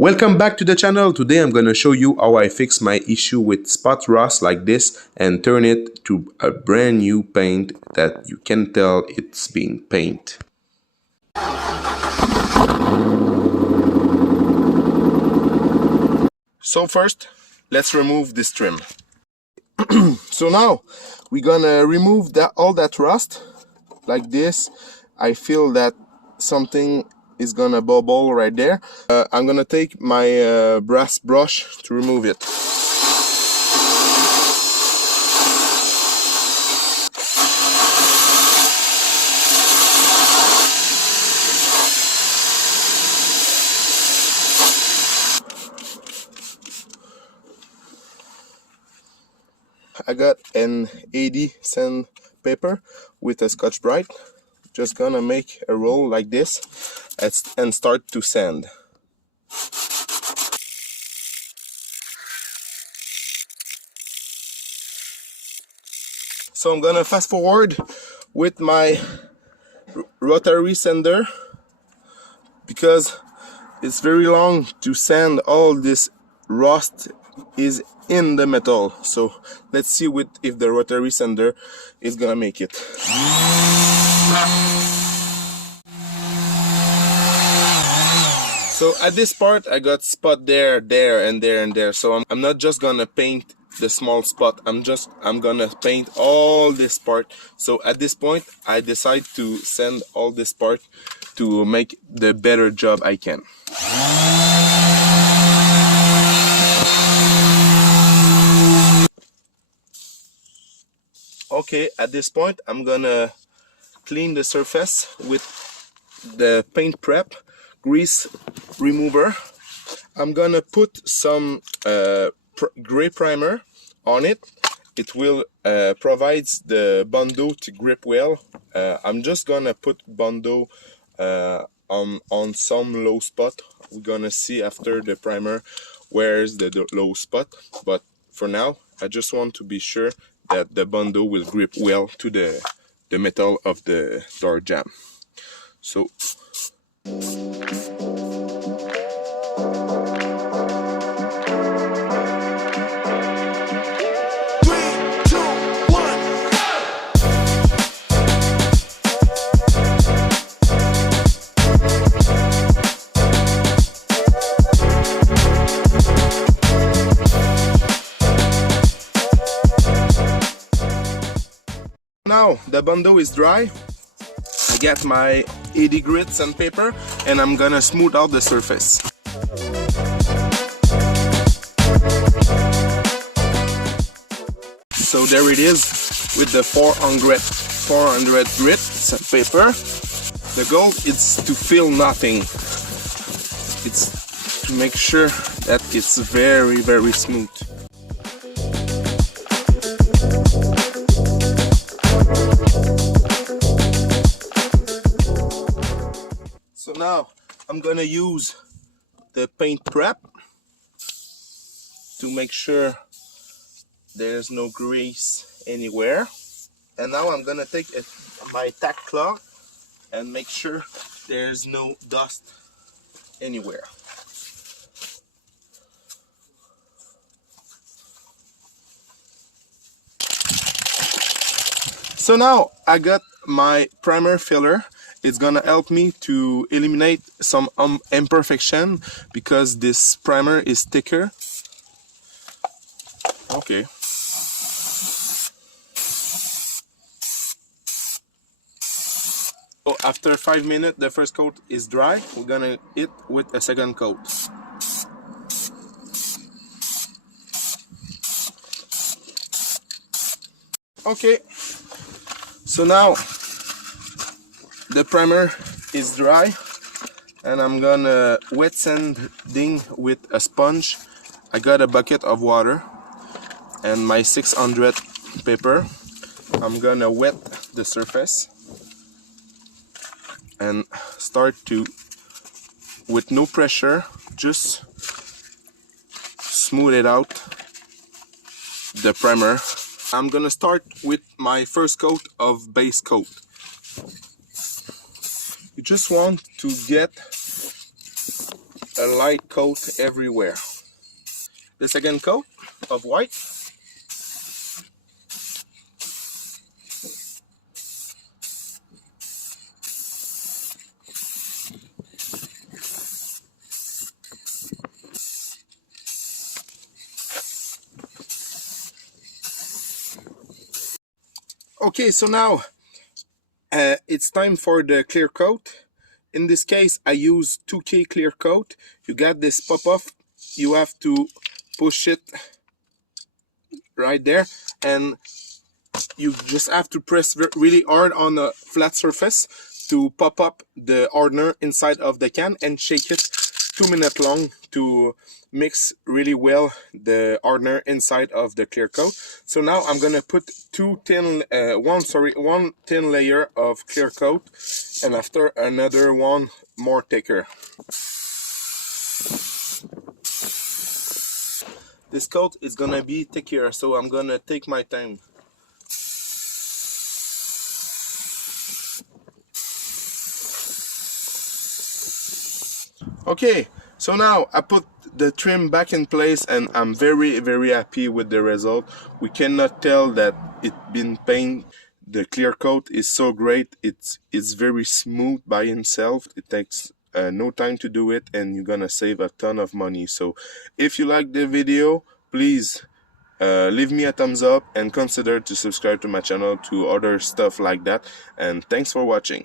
Welcome back to the channel. Today I'm going to show you how I fix my issue with spot rust like this and turn it to a brand new paint that you can tell it's been painted. So first, let's remove this trim. So now we're gonna remove all that rust like this. I feel that something is gonna bubble right there. I'm gonna take my brass brush to remove it. I got an 80 sandpaper with a Scotch Brite. Just gonna make a roll like this and start to sand. So I'm gonna fast forward with my rotary sander because it's very long to sand. All this rust is in the metal. So let's see if the rotary sander is gonna make it. So at this part I got spot there, there, and there, and there. So I'm not just gonna paint the small spot. I'm gonna paint all this part. So at this point I decide to sand all this part to make the better job I can. Okay, at this point I'm gonna clean the surface with the paint prep grease remover. I'm gonna put some gray primer on it. It will provides the Bondo to grip well. I'm just gonna put Bondo on some low spot. We're gonna see after the primer where's the low spot, but for now I just want to be sure that the Bondo will grip well to the metal of the door jamb. So now the Bondo is dry. I got my 80 grit sandpaper and I'm gonna smooth out the surface. So there it is with the 400 grit sandpaper. The goal is to feel nothing. It's to make sure that it's very, very smooth. So now I'm gonna use the paint prep to make sure there's no grease anywhere. And now I'm gonna take my tack cloth and make sure there's no dust anywhere. So now I got my primer filler. It's gonna help me to eliminate some imperfection because this primer is thicker. Okay. So after 5 minutes, the first coat is dry. We're gonna hit with a second coat. Okay. So now the primer is dry and I'm gonna wet sanding with a sponge. I got a bucket of water and my 600 paper. I'm gonna wet the surface and start to, with no pressure, just smooth it out, the primer. I'm gonna start with my first coat of base coat. You just want to get a light coat everywhere. The second coat of white. Okay, so now it's time for the clear coat. In this case, I use 2K clear coat. You got this pop-off. You have to push it right there, and you just have to press really hard on a flat surface to pop up the hardener inside of the can and shake it 2 minutes long to mix really well the hardener inside of the clear coat. So now I'm gonna put one thin layer of clear coat, and after another one more thicker. This coat is gonna be thicker, so I'm gonna take my time. Okay, so now I put the trim back in place and I'm very happy with the result. We cannot tell that it's been painted. The clear coat is so great. It's very smooth by itself. It takes no time to do it, and you're gonna save a ton of money. So if you like the video, please leave me a thumbs up and consider to subscribe to my channel to other stuff like that. And thanks for watching.